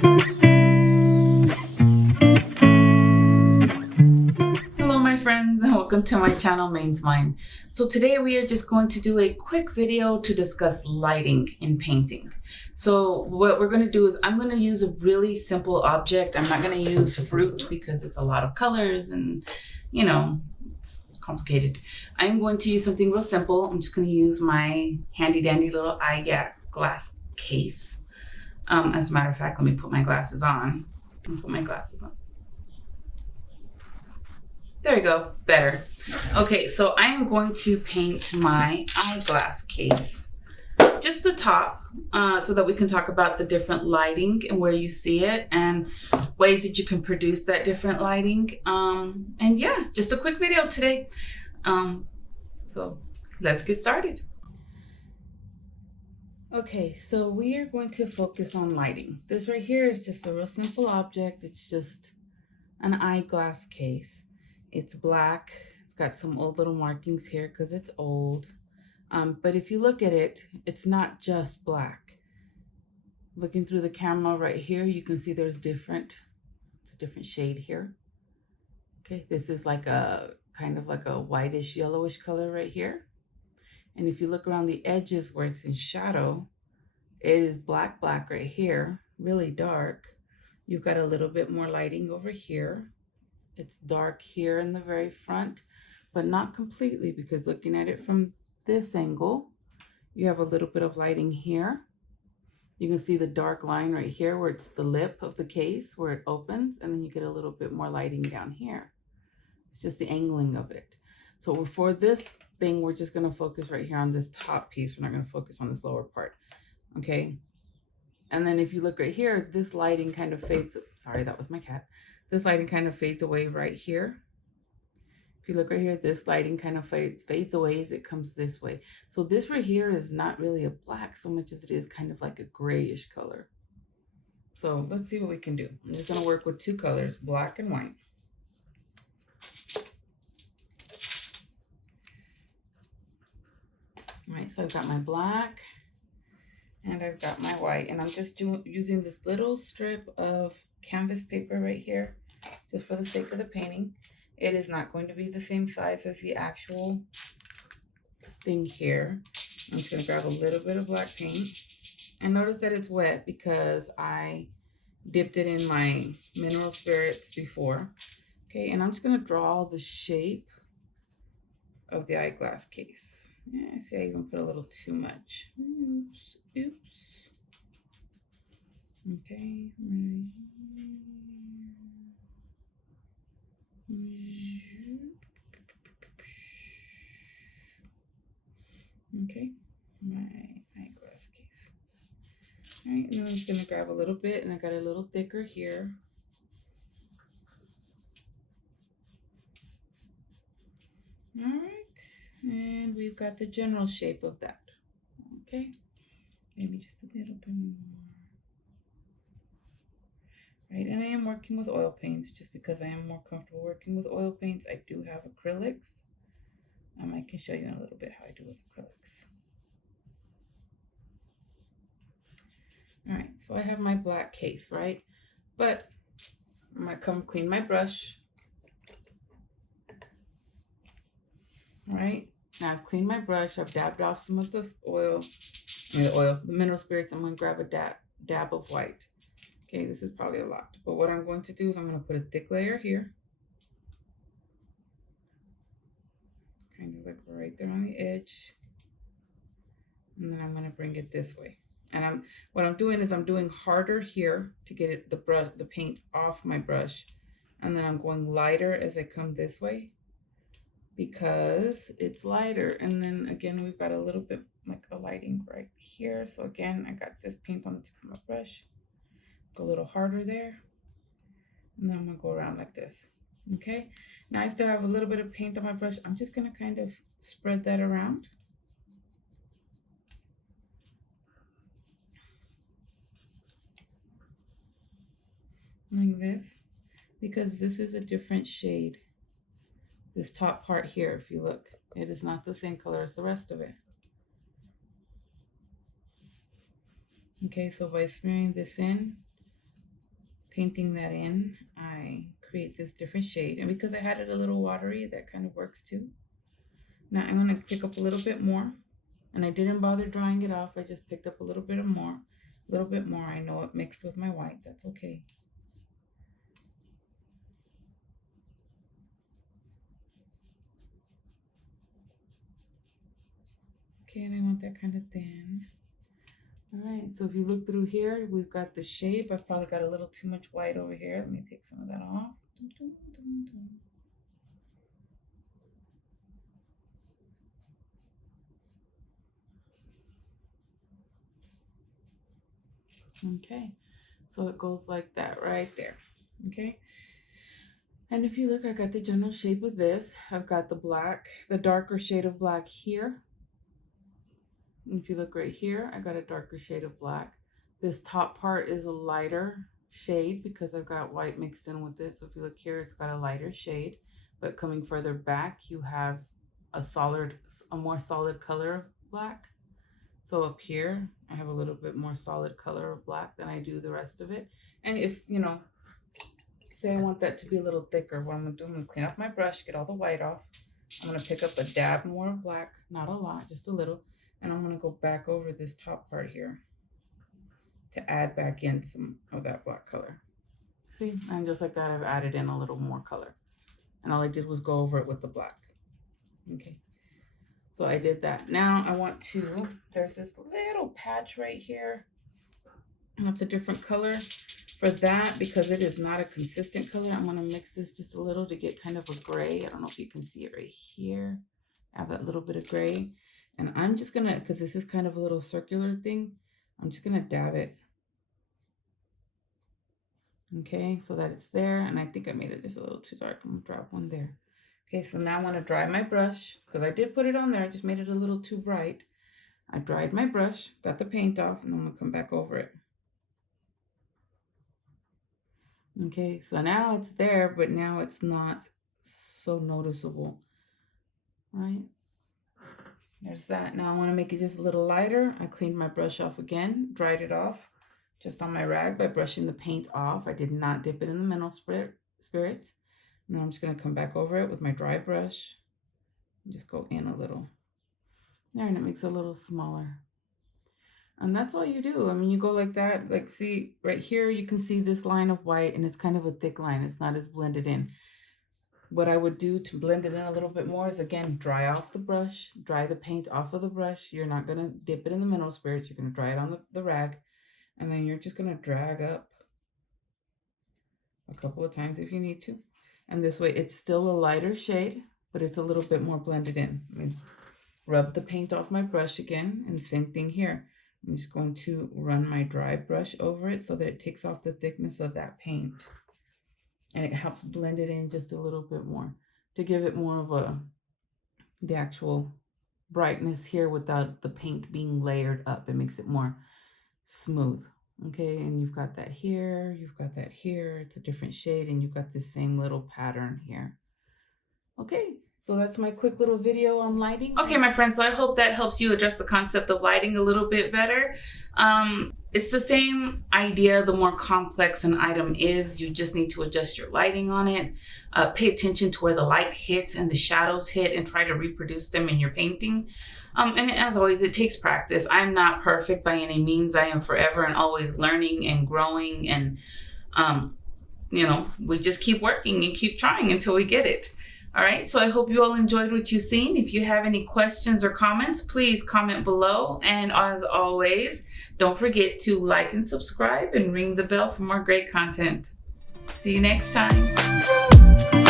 Hello my friends and welcome to my channel Maine's Mine. So today we are just going to do a quick video to discuss lighting in painting. So what we're going to do is I'm going to use a really simple object. I'm not going to use fruit because it's a lot of colors and it's complicated. I'm going to use something real simple. I'm just going to use my handy dandy little eyeglass case. As a matter of fact, let me put my glasses on. There we go, better. Okay, so I am going to paint my eyeglass case, just the top, so that we can talk about the different lighting and where you see it and ways that you can produce that different lighting. And yeah, just a quick video today. So let's get started. Okay, so we are going to focus on lighting. This right here is just a real simple object. It's just an eyeglass case. It's black. It's got some old little markings here because it's old. But if you look at it, it's not just black. Looking through the camera right here, you can see it's a different shade here. Okay, this is like a kind of like a whitish yellowish color right here. And if you look around the edges where it's in shadow, it is black right here, really dark. You've got a little bit more lighting over here. It's dark here in the very front, but not completely, because looking at it from this angle, you have a little bit of lighting here. You can see the dark line right here where it's the lip of the case where it opens, and then you get a little bit more lighting down here. It's just the angling of it. So for this thing, we're just going to focus right here on this top piece. We're not going to focus on this lower part. Okay. And then if you look right here, this lighting kind of fades. Sorry, that was my cat. This lighting kind of fades away right here. If you look right here, this lighting kind of fades away as it comes this way. So this right here is not really a black so much as it is kind of like a grayish color. So let's see what we can do. I'm just going to work with two colors, black and white. All right, so I've got my black and I've got my white, and I'm just using this little strip of canvas paper right here, just for the sake of the painting. It is not going to be the same size as the actual thing here. I'm just going to grab a little bit of black paint, and notice that it's wet because I dipped it in my mineral spirits before. Okay, and I'm just going to draw the shape of the eyeglass case. Yeah, I see I even put a little too much. Oops. Okay, okay, my eyeglass case. All right, and then I'm just gonna grab a little bit, and I got a little thicker here. All right, and we've got the general shape of that. Okay, maybe just a little bit more. Right, and I am working with oil paints just because I am more comfortable working with oil paints. I do have acrylics. I can show you in a little bit how I do with acrylics. All right, so I have my black case, right? But I'm gonna come clean my brush. All right, now I've cleaned my brush. I've dabbed off some of the oil, the mineral spirits. I'm gonna grab a dab of white. Okay, this is probably a lot, but what I'm going to do is I'm going to put a thick layer here. Kind of like right there on the edge. And then I'm going to bring it this way. And what I'm doing is I'm doing harder here to get the paint off my brush. And then I'm going lighter as I come this way because it's lighter. And then again, we've got a little bit like a lighting right here. So again, I got this paint on the tip of my brush. Go a little harder there, and then I'm gonna go around like this. Okay, now I still have a little bit of paint on my brush. I'm just gonna kind of spread that around. Like this, because this is a different shade. This top part here, if you look, it is not the same color as the rest of it. Okay, so by smearing this in, painting that in, I create this different shade. And because I had it a little watery, that kind of works too. Now I'm going to pick up a little bit more. And I didn't bother drying it off. I just picked up a little bit more. A little bit more. I know it mixed with my white. That's okay. Okay, and I want that kind of thin. All right, so if you look through here, we've got the shape. I've probably got a little too much white over here. Let me take some of that off. Okay, so it goes like that right there. Okay, and if you look, I got the general shape of this. I've got the black, the darker shade of black here. And if you look right here, I got a darker shade of black. This top part is a lighter shade because I've got white mixed in with this. So if you look here, it's got a lighter shade, but coming further back, you have a more solid color of black. So up here, I have a little bit more solid color of black than I do the rest of it. And if, you know, say I want that to be a little thicker, what I'm gonna do, I'm gonna clean off my brush, get all the white off. I'm gonna pick up a dab more of black, not a lot, just a little. And I'm gonna go back over this top part here to add back in some of that black color. See, and just like that, I've added in a little more color. And all I did was go over it with the black. Okay, so I did that. Now I want to, there's this little patch right here. And that's a different color. For that, because it is not a consistent color, I'm gonna mix this just a little to get kind of a gray. I don't know if you can see it right here. I have that little bit of gray. And I'm just gonna, because this is kind of a little circular thing, I'm just gonna dab it. Okay, so that it's there. And I think I made it just a little too dark. I'm gonna drop one there. Okay, so now I wanna dry my brush, because I did put it on there, I just made it a little too bright. I dried my brush, got the paint off, and I'm gonna come back over it. Okay, so now it's there, but now it's not so noticeable, right? There's that. Now I want to make it just a little lighter. I cleaned my brush off again, dried it off just on my rag by brushing the paint off. I did not dip it in the mineral spirits. Now I'm just going to come back over it with my dry brush and just go in a little. There, and it makes it a little smaller. And that's all you do. I mean, you go like that, like see right here, you can see this line of white and it's kind of a thick line. It's not as blended in. What I would do to blend it in a little bit more is, again, dry off the brush, dry the paint off of the brush. You're not going to dip it in the mineral spirits. You're going to dry it on the rag. And then you're just going to drag up a couple of times if you need to. And this way it's still a lighter shade, but it's a little bit more blended in. I mean, rub the paint off my brush again, and same thing here. I'm just going to run my dry brush over it so that it takes off the thickness of that paint. And it helps blend it in just a little bit more to give it more of the actual brightness here without the paint being layered up. It makes it more smooth. Okay, and you've got that here, you've got that here. It's a different shade, and you've got this same little pattern here. Okay, so that's my quick little video on lighting. Okay, my friends, so I hope that helps you address the concept of lighting a little bit better. It's the same idea. The more complex an item is, you just need to adjust your lighting on it. Pay attention to where the light hits and the shadows hit, and try to reproduce them in your painting. And as always, it takes practice. I'm not perfect by any means. I am forever and always learning and growing, and you know, we just keep working and keep trying until we get it. All right, so I hope you all enjoyed what you've seen. If you have any questions or comments, please comment below. And as always, don't forget to like and subscribe and ring the bell for more great content. See you next time.